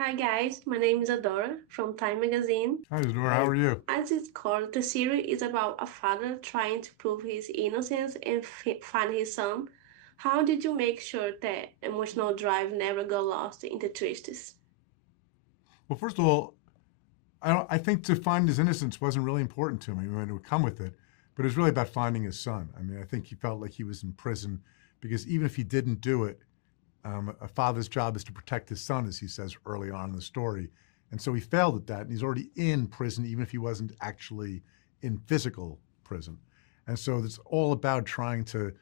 Hi guys, my name is Adora from Time Magazine. Hi, Isadora. How are you? As it's called, the series is about a father trying to prove his innocence and find his son. How did you make sure that emotional drive never got lost in the twists? Well, first of all, I think to find his innocence wasn't really important to him. I mean, it would come with it, but it was really about finding his son. I mean, I think he felt like he was in prison because even if he didn't do it, a father's job is to protect his son, as he says early on in the story. And so he failed at that, and he's already in prison, even if he wasn't actually in physical prison. And so it's all about trying to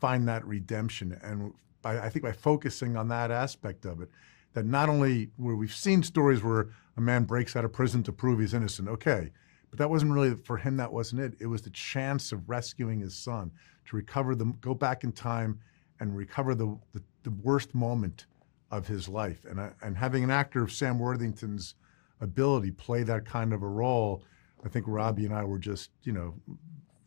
find that redemption. And I think by focusing on that aspect of it, that not only where we've seen stories where a man breaks out of prison to prove he's innocent, okay, but that wasn't really, for him, that wasn't it. It was the chance of rescuing his son, to recover them, go back in time and recover the worst moment of his life. And having an actor of Sam Worthington's ability play that kind of a role, I think Robbie and I were just,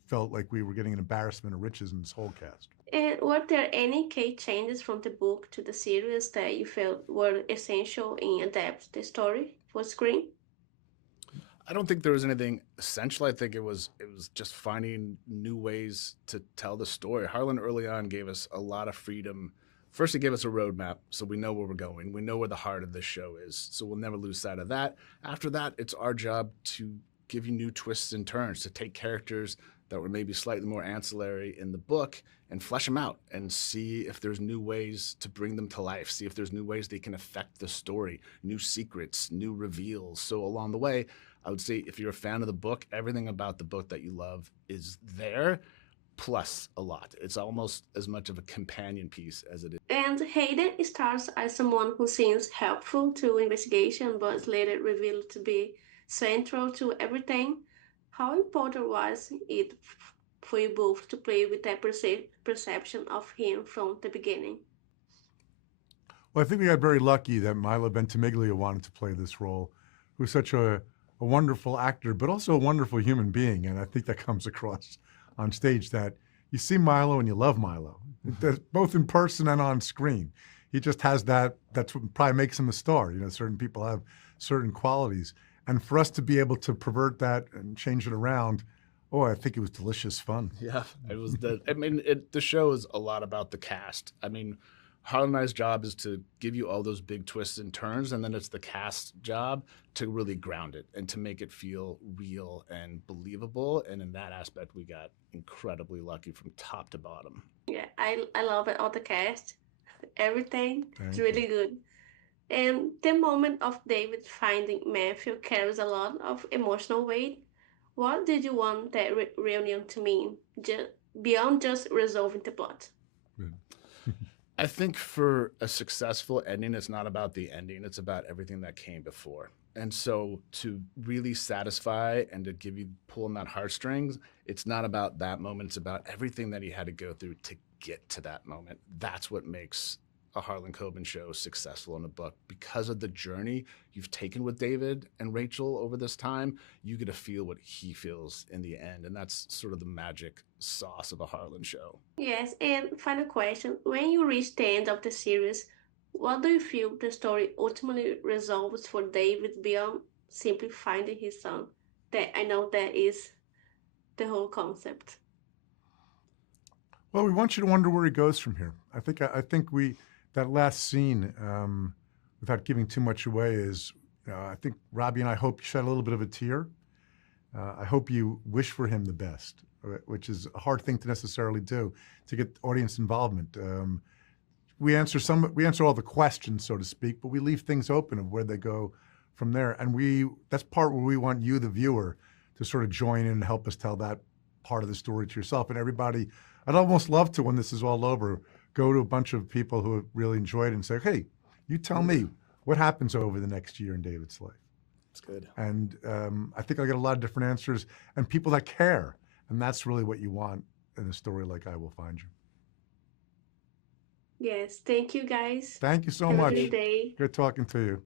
felt like we were getting an embarrassment of riches in this whole cast. And were there any key changes from the book to the series that you felt were essential in adapt the story for screen? I don't think there was anything essential. I think it was just finding new ways to tell the story. Harlan early on gave us a lot of freedom. First, he gave us a roadmap, so we know where we're going. We know where the heart of this show is, so we'll never lose sight of that. After that, it's our job to give you new twists and turns, to take characters that were maybe slightly more ancillary in the book and flesh them out and see if there's new ways to bring them to life, see if there's new ways they can affect the story, new secrets, new reveals. So along the way, I would say if you're a fan of the book, everything about the book that you love is there, plus a lot. It's almost as much of a companion piece as it is. And Hayden starts as someone who seems helpful to investigation but is later revealed to be central to everything. How important was it for you both to play with that perception of him from the beginning? Well, I think we got very lucky that Milo Ventimiglia wanted to play this role, who's such a wonderful actor, but also a wonderful human being. And I think that comes across on stage, that you see Milo and you love Milo, both in person and on screen. He just has that's what probably makes him a star. Certain people have certain qualities. And for us to be able to pervert that and change it around, oh, I think it was delicious fun. Yeah, it was the show is a lot about the cast. I mean, Harlan and I's job is to give you all those big twists and turns, and then it's the cast's job to really ground it and to make it feel real and believable. And in that aspect, we got incredibly lucky from top to bottom. Yeah, I love it, all the cast, everything. It's Thank really you. good. And the moment of David finding Matthew carries a lot of emotional weight. What did you want that reunion to mean, beyond just resolving the plot? Good. I think for a successful ending, it's not about the ending, it's about everything that came before. And so to really satisfy and to give you pull on that heartstrings, it's not about that moment, it's about everything that he had to go through to get to that moment. That's what makes a Harlan Coben show successful in a book. Because of the journey you've taken with David and Rachel over this time, you get to feel what he feels in the end. And that's sort of the magic sauce of a Harlan show. Yes, and final question. When you reach the end of the series, what do you feel the story ultimately resolves for David beyond simply finding his son? That I know that is the whole concept. Well, we want you to wonder where he goes from here. I think that last scene, without giving too much away, is I think Robbie and I hope you shed a little bit of a tear. I hope you wish for him the best, which is a hard thing to necessarily do, to get audience involvement. We answer all the questions, so to speak, but we leave things open of where they go from there. And that's part where we want you, the viewer, to sort of join in and help us tell that part of the story to yourself. And everybody, I'd almost love to, when this is all over, go to a bunch of people who have really enjoyed it and say, hey, you tell me what happens over the next year in David's life. It's good. And I think I'll get a lot of different answers and people that care. And that's really what you want in a story like I Will Find You. Yes, thank you guys. Thank you so Have a much. good day. Good talking to you.